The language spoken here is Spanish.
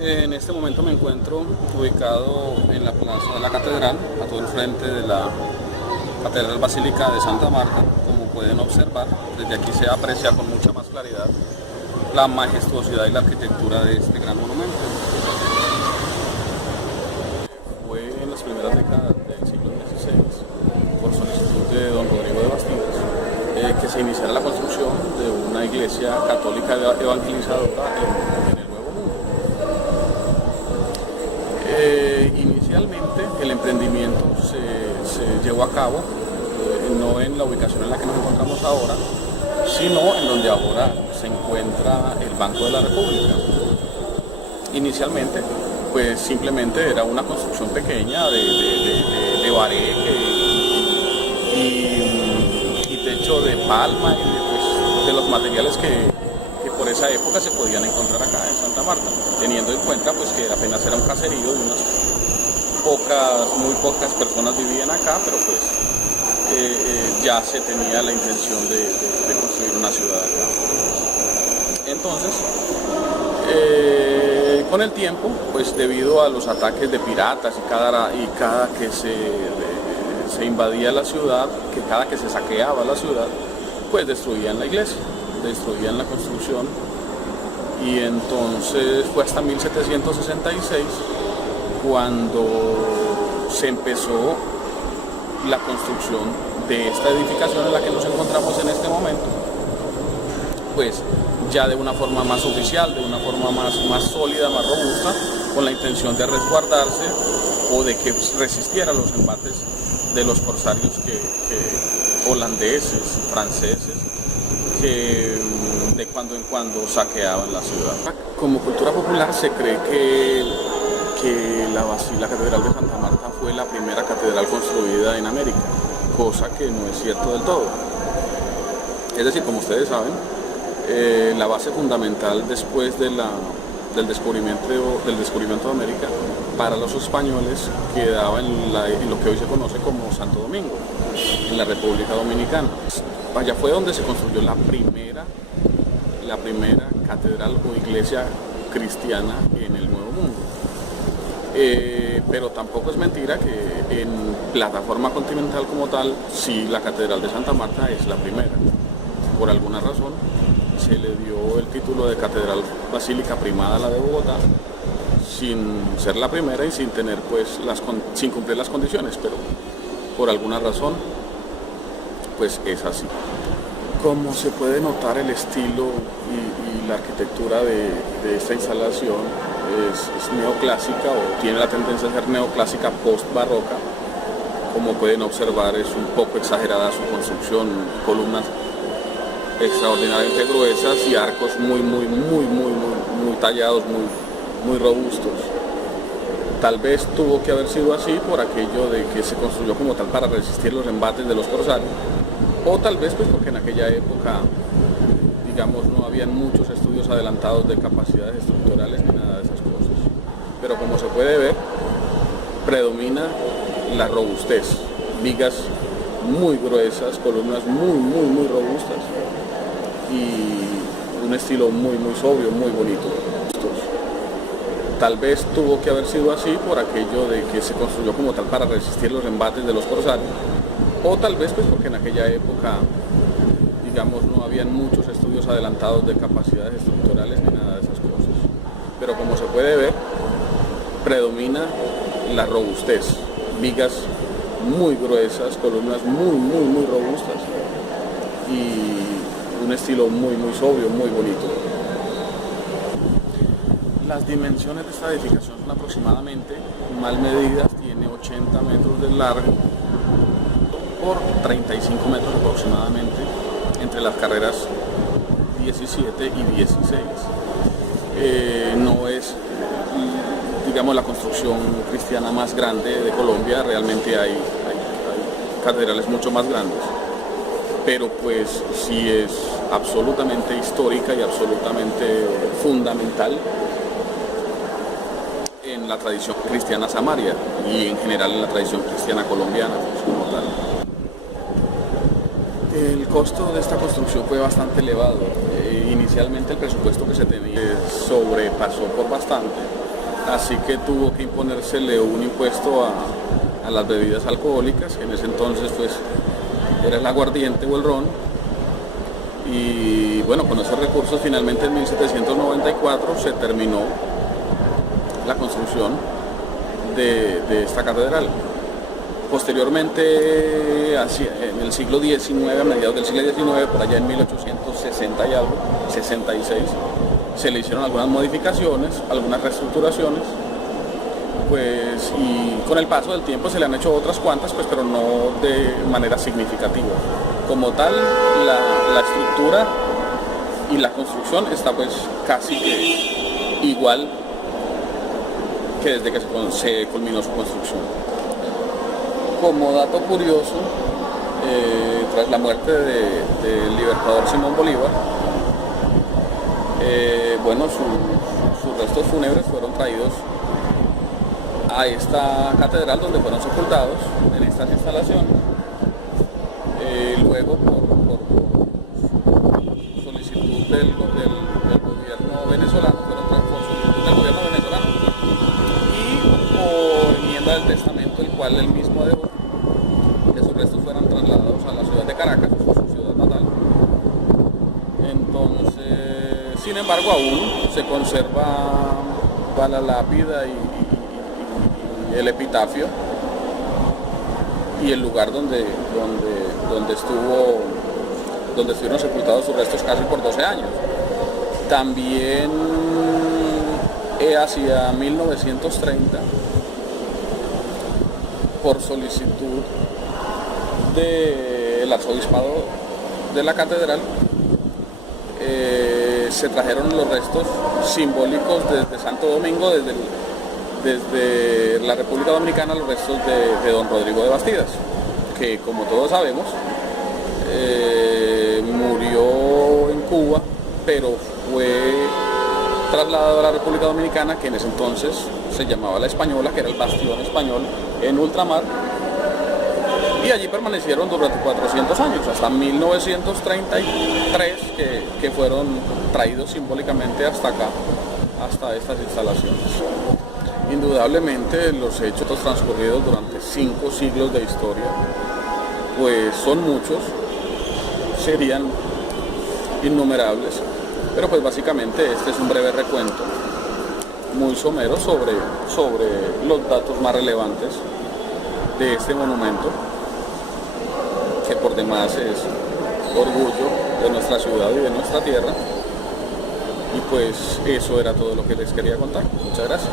En este momento me encuentro ubicado en la plaza de la Catedral, a todo el frente de la Catedral Basílica de Santa Marta. Como pueden observar, desde aquí se aprecia con mucha más claridad la majestuosidad y la arquitectura de este gran monumento. Fue en las primeras décadas del siglo XVI, por solicitud de don Rodrigo de Bastidas, que se iniciara la construcción de una iglesia católica evangelizadora en el Nuevo Mundo. Inicialmente el emprendimiento se llevó a cabo no en la ubicación en la que nos encontramos ahora, sino en donde ahora se encuentra el Banco de la República. Inicialmente, pues simplemente era una construcción pequeña de bareque y techo de palma y de los materiales que por esa época se podían encontrar acá en Santa Marta, teniendo en cuenta pues que apenas era un caserío de muy pocas personas vivían acá, pero pues ya se tenía la intención de construir una ciudad acá. Entonces, con el tiempo, pues debido a los ataques de piratas y cada que se invadía la ciudad, cada que se saqueaba la ciudad, pues destruían la iglesia, destruían la construcción, y entonces fue hasta 1766 cuando se empezó la construcción de esta edificación en la que nos encontramos en este momento, pues ya de una forma más oficial, de una forma más sólida, más robusta, con la intención de resguardarse o de que resistiera los embates de los corsarios holandeses, franceses, que de cuando en cuando saqueaban la ciudad. Como cultura popular se cree que la Catedral de Santa Marta fue la primera catedral construida en América, cosa que no es cierto del todo. Es decir, como ustedes saben, la base fundamental después del descubrimiento de América para los españoles quedaba en lo que hoy se conoce como Santo Domingo, en la República Dominicana. Allá fue donde se construyó la primera catedral o iglesia cristiana en el Nuevo Mundo. Pero tampoco es mentira que en plataforma continental como tal, sí, la Catedral de Santa Marta es la primera. Por alguna razón se le dio el título de Catedral Basílica Primada a la de Bogotá, sin ser la primera y sin tener sin cumplir las condiciones, pero por alguna razón pues es así. Como se puede notar, el estilo y la arquitectura de esta instalación es neoclásica, o tiene la tendencia a ser neoclásica post-barroca. Como pueden observar, es un poco exagerada su construcción, columnas extraordinariamente gruesas y arcos muy tallados, muy robustos. Tal vez tuvo que haber sido así por aquello de que se construyó como tal para resistir los embates de los corsarios, o tal vez pues porque en aquella época, digamos, no habían muchos estudios adelantados de capacidades estructurales ni nada de esas cosas. Pero como se puede ver, predomina la robustez, vigas muy gruesas, columnas muy robustas y un estilo muy sobrio, muy bonito. Tal vez tuvo que haber sido así por aquello de que se construyó como tal para resistir los embates de los corsarios, o tal vez pues porque en aquella época, digamos, no habían muchos estudios adelantados de capacidades estructurales ni nada de esas cosas. Pero como se puede ver, predomina la robustez, vigas muy gruesas, columnas muy robustas y un estilo muy sobrio, muy bonito. Las dimensiones de esta edificación son aproximadamente, mal medidas, tiene 80 metros de largo por 35 metros aproximadamente, entre las carreras 17 y 16. No es, digamos, la construcción cristiana más grande de Colombia, realmente hay catedrales mucho más grandes, pero pues sí es absolutamente histórica y absolutamente fundamental en la tradición cristiana samaria y en general en la tradición cristiana colombiana, pues, como tal. El costo de esta construcción fue bastante elevado. Inicialmente el presupuesto que se tenía sobrepasó por bastante, así que tuvo que imponérsele un impuesto a las bebidas alcohólicas, que en ese entonces pues era el aguardiente o el ron. Y bueno, con esos recursos finalmente en 1794 se terminó la construcción de esta catedral. Posteriormente, en el siglo XIX, a mediados del siglo XIX, por allá en 1860 y algo, 66, se le hicieron algunas modificaciones, algunas reestructuraciones, pues, y con el paso del tiempo se le han hecho otras cuantas, pues, pero no de manera significativa. Como tal, la estructura y la construcción está pues casi que igual que desde que se culminó su construcción. Como dato curioso, tras la muerte del libertador Simón Bolívar, bueno, sus restos fúnebres fueron traídos a esta catedral donde fueron sepultados en estas instalaciones. Luego por solicitud del gobierno venezolano, por solicitud del gobierno venezolano y por enmienda del testamento, el cual él mismo dejó, que sus restos fueran trasladados a la ciudad de Caracas, su ciudad natal. Entonces, sin embargo, aún se conserva la lápida y el epitafio y el lugar donde estuvieron sepultados sus restos casi por 12 años. También hacia 1930, por solicitud del arzobispado de la catedral, se trajeron los restos simbólicos desde Santo Domingo, desde la República Dominicana, los restos de don Rodrigo de Bastidas, que como todos sabemos murió en Cuba, pero fue trasladado a la República Dominicana, que en ese entonces se llamaba La Española, que era el bastión español en ultramar, y allí permanecieron durante 400 años, hasta 1933, que fueron traídos simbólicamente hasta acá, hasta estas instalaciones. Indudablemente los hechos transcurridos durante 5 siglos de historia, pues son muchos, serían innumerables, pero pues básicamente este es un breve recuento muy somero sobre los datos más relevantes de este monumento, que por demás es orgullo de nuestra ciudad y de nuestra tierra. Y pues eso era todo lo que les quería contar. Muchas gracias.